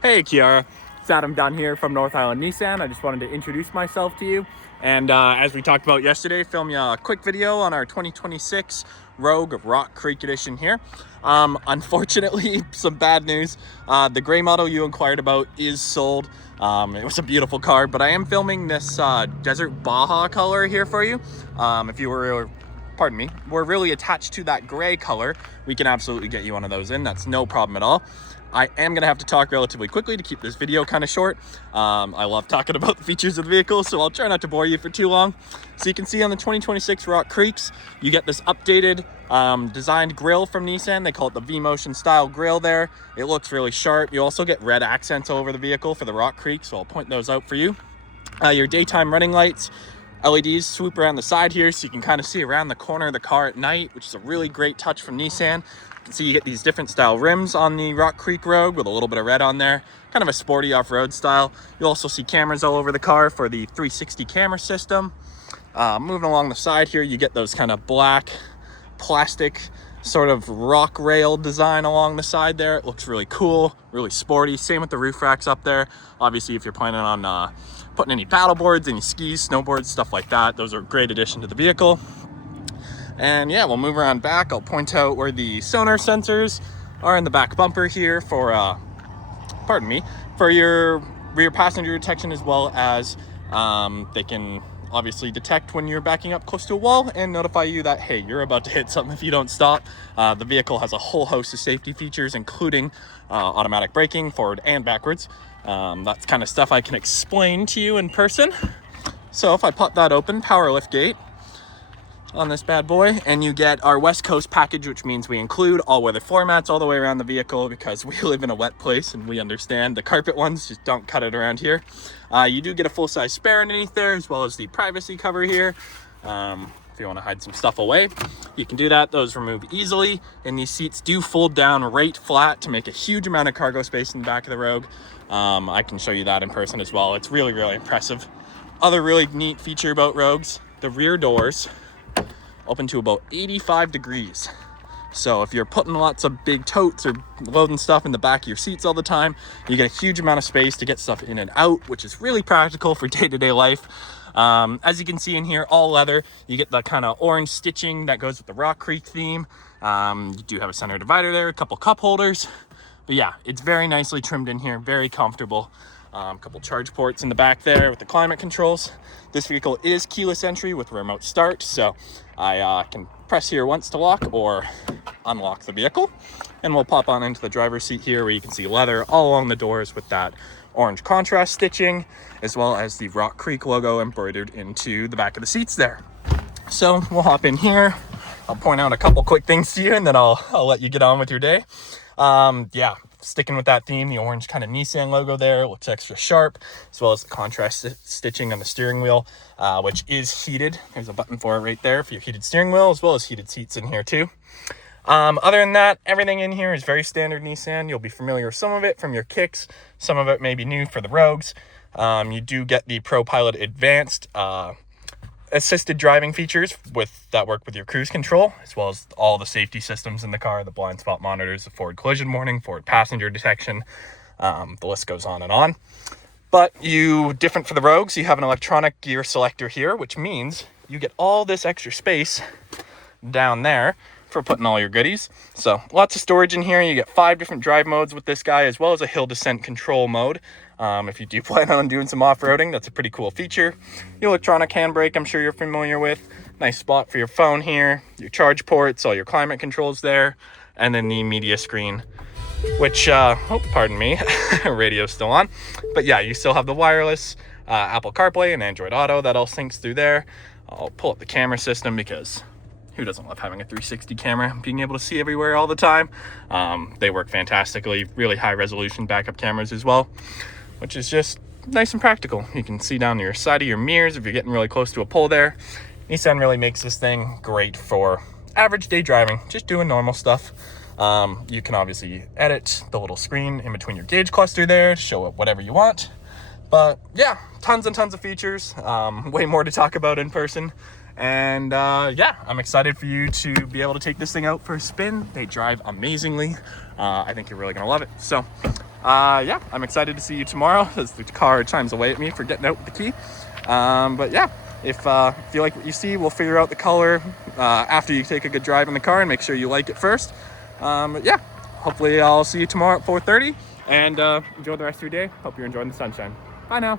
Hey Kyara, it's Adam Dunn here from North Island Nissan. I just wanted to introduce myself to you and as we talked about yesterday, film you a quick video on our 2026 Rogue Rock Creek Edition here. Unfortunately, some bad news. The gray model you inquired about is sold. It was a beautiful car, but I am filming this Desert Baja color here for you. If you were really attached to that gray color, we can absolutely get you one of those in. That's no problem at all. I am gonna have to talk relatively quickly to keep this video kind of short. I love talking about the features of the vehicle, so I'll try not to bore you for too long. So you can see on the 2026 Rock Creeks, you get this updated designed grille from Nissan. They call it the V-Motion style grille there. It looks really sharp. You also get red accents all over the vehicle for the Rock Creek, so I'll point those out for you. Your daytime running lights, LEDs swoop around the side here so you can kind of see around the corner of the car at night, which is a really great touch from Nissan. You can see you get these different style rims on the Rock Creek Rogue with a little bit of red on there, kind of a sporty off-road style. You'll also see cameras all over the car for the 360 camera system. Moving along the side here, you get those kind of black plastic sort of rock rail design along the side there. It looks really cool, really sporty. Same with the roof racks up there. Obviously, if you're planning on putting any paddle boards, any skis, snowboards, stuff like that, those are a great addition to the vehicle. And yeah, we'll move around back. I'll point out where the sonar sensors are in the back bumper here for, for your rear passenger detection, as well as they can obviously detect when you're backing up close to a wall and notify you that, hey, you're about to hit something if you don't stop. The vehicle has a whole host of safety features, including automatic braking forward and backwards. That's kind of stuff I can explain to you in person. So if I pop that open, power lift gate on this bad boy, and you get our West Coast package, which means we include all weather floor mats all the way around the vehicle because we live in a wet place and we understand the carpet ones just don't cut it around here. You do get a full-size spare underneath there, as well as the privacy cover here. If you want to hide some stuff away, you can do that. Those remove easily, and these seats do fold down right flat to make a huge amount of cargo space in the back of the Rogue. I can show you that in person as well. It's really, really impressive. Other really neat feature about Rogues, the rear doors open to about 85 degrees. So if you're putting lots of big totes or loading stuff in the back of your seats all the time, you get a huge amount of space to get stuff in and out, which is really practical for day-to-day life. As you can see in here, all leather. You get the kind of orange stitching that goes with the Rock Creek theme. You do have a center divider there, a couple cup holders. But yeah, it's very nicely trimmed in here, very comfortable. A couple charge ports in the back there with the climate controls. This vehicle is keyless entry with remote start, so I can press here once to lock or unlock the vehicle. And we'll pop on into the driver's seat here, where you can see leather all along the doors with that orange contrast stitching, as well as the Rock Creek logo embroidered into the back of the seats there. So we'll hop in here. I'll point out a couple quick things to you, and then I'll let you get on with your day. Yeah, sticking with that theme, the orange kind of Nissan logo there looks extra sharp, as well as the contrast stitching on the steering wheel, which is heated. There's a button for it right there for your heated steering wheel, as well as heated seats in here too. Other than that, everything in here is very standard Nissan. You'll be familiar with some of it from your Kicks. Some of it may be new for the Rogues. You do get the Pro Pilot Advanced assisted driving features that work with your cruise control, as well as all the safety systems in the car, the blind spot monitors, the forward collision warning, forward passenger detection. The list goes on and on. But different for the Rogues, you have an electronic gear selector here, which means you get all this extra space down there for putting all your goodies. So lots of storage in here. You get 5 different drive modes with this guy, as well as a hill descent control mode. If you do plan on doing some off-roading, that's a pretty cool feature. Your electronic handbrake, I'm sure you're familiar with. Nice spot for your phone here, your charge ports, all your climate controls there, and then the media screen, which, pardon me, radio's still on. But yeah, you still have the wireless Apple CarPlay and Android Auto that all syncs through there. I'll pull up the camera system because who doesn't love having a 360 camera, being able to see everywhere all the time? They work fantastically, really high resolution backup cameras as well, which is just nice and practical. You can see down your side of your mirrors if you're getting really close to a pole there. Nissan really makes this thing great for average day driving, just doing normal stuff. You can obviously edit the little screen in between your gauge cluster there, show it whatever you want. But yeah, tons and tons of features, way more to talk about in person. And yeah, I'm excited for you to be able to take this thing out for a spin. They drive amazingly. I think you're really gonna love it. So yeah, I'm excited to see you tomorrow as the car chimes away at me for getting out with the key. But yeah, if you like what you see, we'll figure out the color after you take a good drive in the car and make sure you like it first. But yeah, hopefully I'll see you tomorrow at 4:30, and enjoy the rest of your day. Hope you're enjoying the sunshine. Bye now.